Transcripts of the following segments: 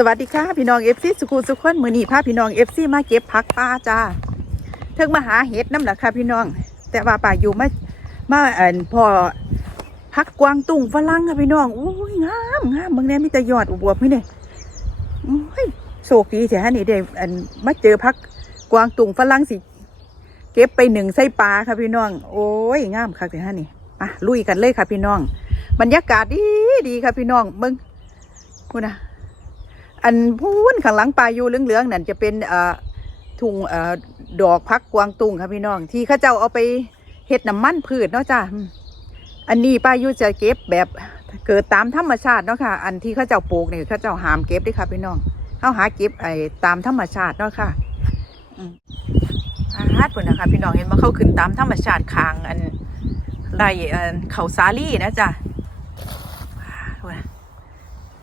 สวัสดีค่ะพี่น้องเอฟซีสุขุมสุขคนมือนีพาพี่น้องเอฟซีมาเก็บผักป้าจ้าเทิงมาหาเห็ดน้ำหละค่ะพี่น้อง แต่ว่าป่าอยู่มามาเอ่อพอพักกวางตุ้งฝรั่งค่ะพี่น้องอุ้ยงามงามบางแน่มีแต่ยอดอวบไม่ได้อุ้ยโชคดีเถอะฮะนี่เด็อันมาเจอพักกวางตุ้งฝรั่งสิ เก็บไปหนึ่งไส้ปลาค่ะพี่น้อง โอ้ยงามค่ะเถอะฮะนี่อะลุยกันเลยค่ะพี่น้อง บรรยากาศดีดีค่ะพี่น้องเบิ้งคุณนะ อันพูนข้างหลังปลาอยู่เหลืองๆนั่นจะเป็นเอ่อถุงเอ่อดอกพักกวางตุงค่ะพี่น้อง ที่ข้าเจ้าเอาไปเฮ็ดน้ำมันพืชเนาะจ้าอันนี้ปลายูจะเก็บแบบเกิดตามธรรมชาติเนาะค่ะ อันที่ข้าเจ้าปลูกเนี่ยข้าเจ้าหามเก็บด้วยค่ะพี่น้องเขาหาเก็บไอ้ตามธรรมชาติเนาะค่ะอาหารพุ่นนะคะพี่น้องเห็นมาเข้าขึ้นตามธรรมชาติคางอันไรอันเขาสาลี่นะจ้ะว้าว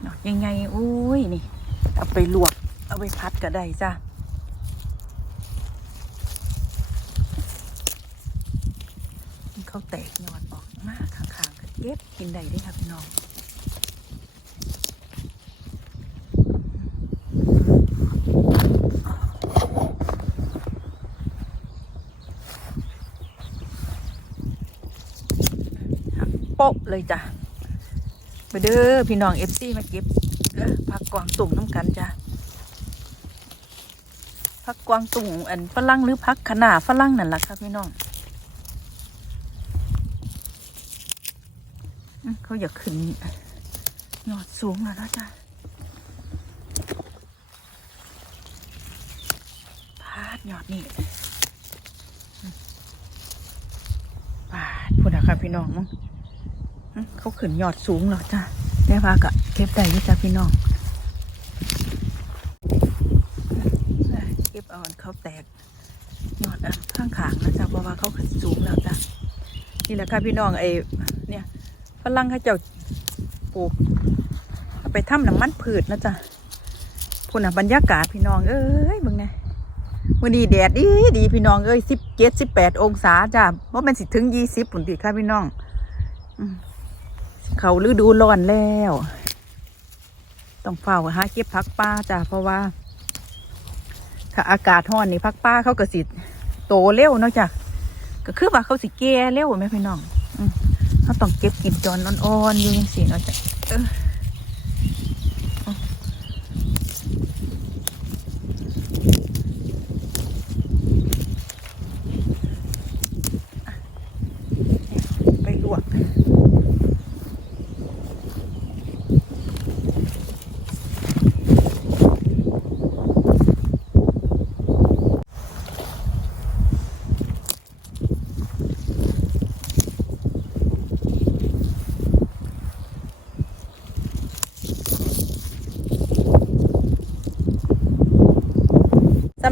ดอกยังไงอุ้ยนี่ เอาไปลวก เอาไปพัดก็ได้จ้ะเขาแตกยอดออกมากข้างๆก็เก็บกินได้เด้วยค่ะพี่น้องโป๊ะเลยจ้ะมาเด้อพี่น้องเอฟซีมาเก็บ เด้อผักกวางตุ่งน้ำกันจ้ะผักกวางตุ่งอันฝรั่งหรือผักขนาฝรั่งนั่นแหละครับพี่น้องเขาอยากขึ้นยอดสูงแล้วนะจ้ะพาดยอดนี่อื้อปาดพูดนะครับพี่น้องมั้งเขาขึ้นยอดสูงเหรอจ้ะแม่พากะ เก็บได้ยี่จ้ะพี่น้องเก็บเอาอันเขาแตกยอดอันข้างขางนะจ๊ะเพราะว่าเขาขึ้นสูงแล้วจ้ะนี่แหละค่ะพี่น้องไอ้เนี่ยฝรั่งเขาเจ้าปลูกเอาไปทำน้ำมันพืชนะจ๊ะพูดนะบรรยากาศพี่น้องเอ้ยมึงเนี่ยวันนี้แดดดีดีพี่น้องเอ้ยสิบเจ็ดสิบแปดองศาจ้ะว่ามันสิถึงยี่สิบปุ่นติค่ะพี่น้องเขาฤดูร้อนแล้ว ต้องเฝ้าหาเก็บพักป้าจ้ะเพราะว่า ถ้าอากาศร้อนนี่พักป้าเขาก็สิโตเร็วเนาะจ้ะก็คือว่าเขาสิแก่เร็วไหมพี่น้องอเขาต้องเก็บกินจอนอ่อนๆอยู่ยังสีเนาะจ้ะ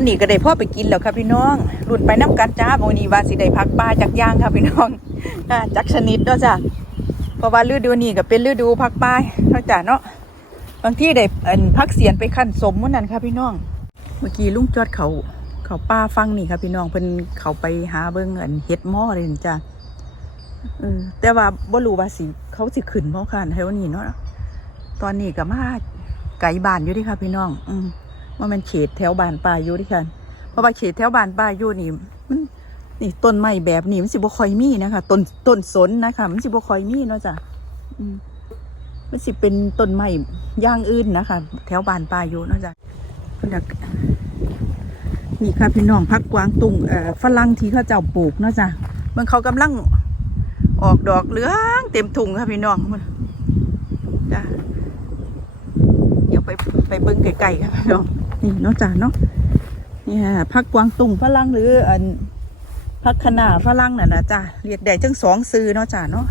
นีก็ได้พ่อไปกินแล้วค่ะพี่น้องรุ่นไปน้ำกันจ้าโมนีวาสิได้พักปลาจากย่างค่ะพี่น้องอ่าจากชนิดเนาะจ้ะเพราะว่าฤดูนี้ก็เป็นฤดูพักปลาเนาะจ้ะเนาะบางที่ได้อันพักเสียนไปขั้นสมมื่อนั้นค่ะพี่น้อง เมื่อกี้ลุงจอดเขาเขาป้าฟังนี่ค่ะพี่น้องเพิ่นเขาไปหาเบิ่งอันเฮ็ดหม้อเลยจ้ะแต่ว่าบ่รู้ว่าสิเขาสิขึ้นบ่ค่ะแถวนี้เนาะตอนนี้ก็มาไกลบ้านอยู่ดิค่ะพี่น้อง อืม ว่ามันเขตแถวบ้านป่าอยู่ดิค่ะเพราะว่าเขตแถวบ้านป่าอยู่นี่มันนี่ต้นไม้แบบนี้มันสิบ่คอยมีนะคะต้นต้นสนนะคะมันสิบ่คอยมีเนาะจ้ะมันสิเป็นต้นไม้ย่างอื่นนะคะ แถวบ้านป่าอยู่เนาะจ้ะเพิ่นอยากนี่ค่ะพี่น้องพักกวางตุงเอ่อฝรั่งที่เขาเจ้าปลูกเนาะจ้ะมันเขากำลังออกดอกเหลืองเต็มถุงค่ะพี่น้องมันจ้ะเดี๋ยวไปไปเบิ่งไกลๆค่ะพี่น้อง นี่นาะจ้ะเนาะนี่ฮะพักกวางตุงฝรั่งหรืออันพักขนาฝรั่งน่ะนะจ้ะเรียกได้จังสองซื้อเนาะจ้ะเนาะ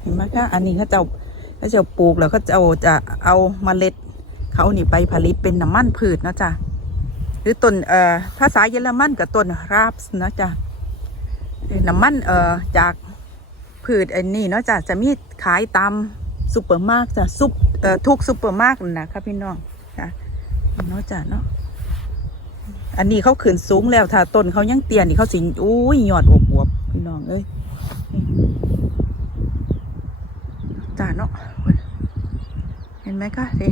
เห็นไหมคะอันนี้เขาจ้าเขาจ้าปลูกแล้วเขาเจ้าจะเอามาเมล็ดเขานี่ไปผลิตเป็นน้ำมันพืชเนาะจ้ะหรือต้นเอ่อภาษาเยอรมันกับต้นราบส์นะจ้ะน้ำมันเอ่อจากพืชอันนี้เนาะจ้ะจะมีขายตามซูเปอร์มาร์กจ้ะซุปเอ่อทุกซูเปอร์มาร์เก็ตนะครับพี่น้องจ้ะเนาะจ้ะเนาะ อันนี้เขาขึ้นสูงแล้วถ้าต้นเขายังเตี้ยนี่เขาสิอุ้ยยอดอวบๆพี่น้องเอ้ยนี่จ้าเนาะเห็นไหมคะเด้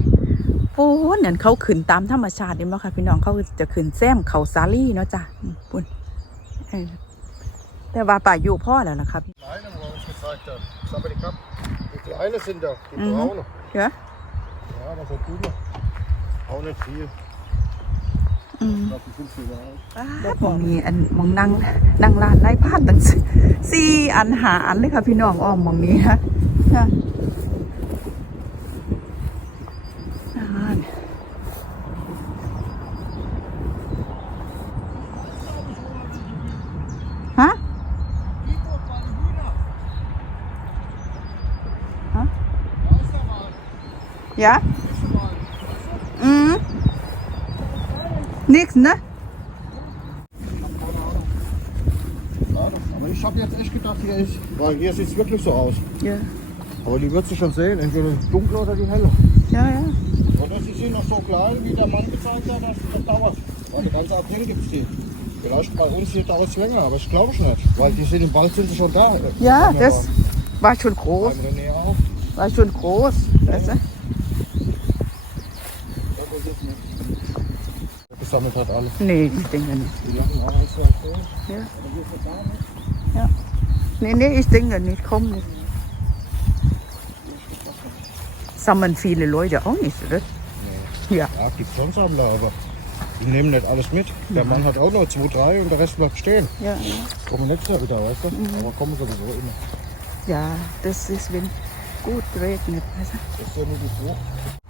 โอ้นั่นเขาขึ้นตามธรรมชาติเห็นไหมคะพี่น้องเขาจะขึ้นแซมเขาสาลี่เนาะจ้ะอืมปุ่นเออแต่ว่าป่าอยู่พ่อแล้วล่ะครับ Kleine, wo er uns gezeigt hat. Das haben wir die Kap. Die Kleine sind da, die Mhm. braune. เดี๋ยว Ja, was hat du noch? Auch nicht viel. อืม Ich glaube, die sind viel da. มองนี้อันมองนั่งนั่งร้านไร้พานตั้งสี่สี่อันหาอันเลยค่ะพี่น้องอ้อมมองนี้ฮะค่ะอ่าฮะ Hä? Ja? Nix, ne? Ja, aber ich habe jetzt echt gedacht, hier ist, weil hier sieht es wirklich so aus. Ja. Aber die wird sich schon sehen, entweder die dunkle oder die helle. Ja, ja. Und das ist hier noch so klein, wie der Mann gezeigt hat, das, das dauert. Weil ganz April gibt es die. Vielleicht bei uns hier dauert es länger, aber das glaube ich nicht. Weil die sind im Wald sind sie schon da. Ja, das war schon groß. der. War schon groß. Weißt du? Ja, das ist nicht. Gesammelt hat alles. Nee, ich denke nicht. Die lachen auch so. Ja. Nicht. Nee, nee, ich denke nicht. Komm nicht. Sammeln viele Leute auch nicht, oder? Ja. Ja, gibt schon Sammler, aber die nehmen nicht alles mit. Der Mann hat auch nur zwei, drei und der Rest bleibt stehen. Ja, Kommen nächstes Jahr wieder, weißt du? Aber kommen sowieso immer. ja das ist, wenn gut regnet. Das ist ja nur die Frucht.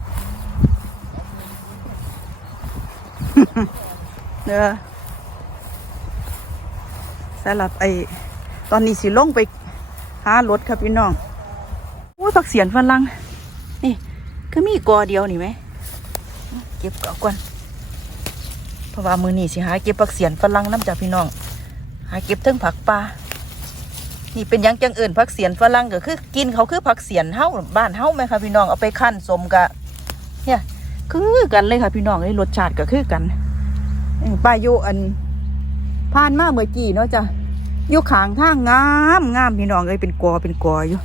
เออสำหรับไอ้ตอนนี้สิลงไปหารถครับพี่น้องโอ้ยผักเสียนฝรั่งนี่ คือมีกอเดียวนี่ไหม เก็บก่อก่อนเพราะว่ามือนี่สิหาเก็บผักเสียนฝรั่งน้ำจากพี่น้อง หาเก็บเทั้งผักปลานี่เป็นยังจังเอื่นผักเสียนฝรั่งก็คือ กินเขาคือผักเสียนเฮ้าบ้านเฮ้าไหมคะพี่น้องเอาไปคั่นสมกะเนี่ยคือกันเลยค่ะพี่น้องเลยรสชาติก็คือกัน ป้ายู่อันผ่านมาเมื่อกี้เนาะจ้ะอยู่ขางทางงามงามพี่น้องเอ้ยเป็นกอเป็นกออยู่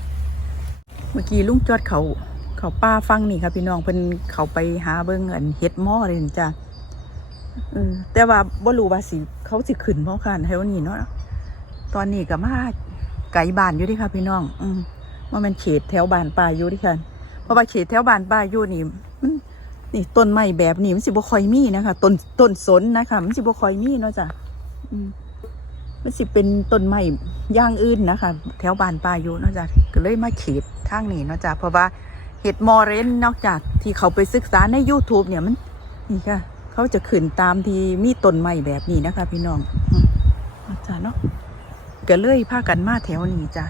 เมื่อกี้ลุงจอดเขาเขาป้าฟังนี่ค่ะพี่น้องเพิ่นเขาไปหาเบิ่งอันเฮ็ดหม้อเลยจ้ะแต่ว่าบ่รู้ว่าสิเขาสิขึ้นเพราะคันแถวนี้เนาะตอนนี้ก็มาไกลบ้านอยู่ดิค่ะพี่น้อง อืมว่ามันเขตแถวบ้านป้าอยู่เดิค่ะเพราะว่าเขตแถวบ้านป้าอยู่นี่มัน นี่ต้นไม้แบบนี้มันสิบ่คอยมีนะคะต้นต้นสนนะคะมันสิบ่คอยมีเนาะจ้ะมันสิเป็นต้นไม้ย่างอื่นนะคะ แถวบ้านป่าอยู่เนาะจ้ะก็เลยมาเขตทางนี้เนาะจ้ะเพราะว่าเห็ดมอเรนนอกจากที่เขาไปศึกษาใน YouTube เนี่ยมันนี่ค่ะ เขาจะขึ้นตามที่มีต้นไม้แบบนี้นะคะ พี่น้องอืมเนาจ้ะเนาะก็เลยพากันมาแถวนี้จ้ะ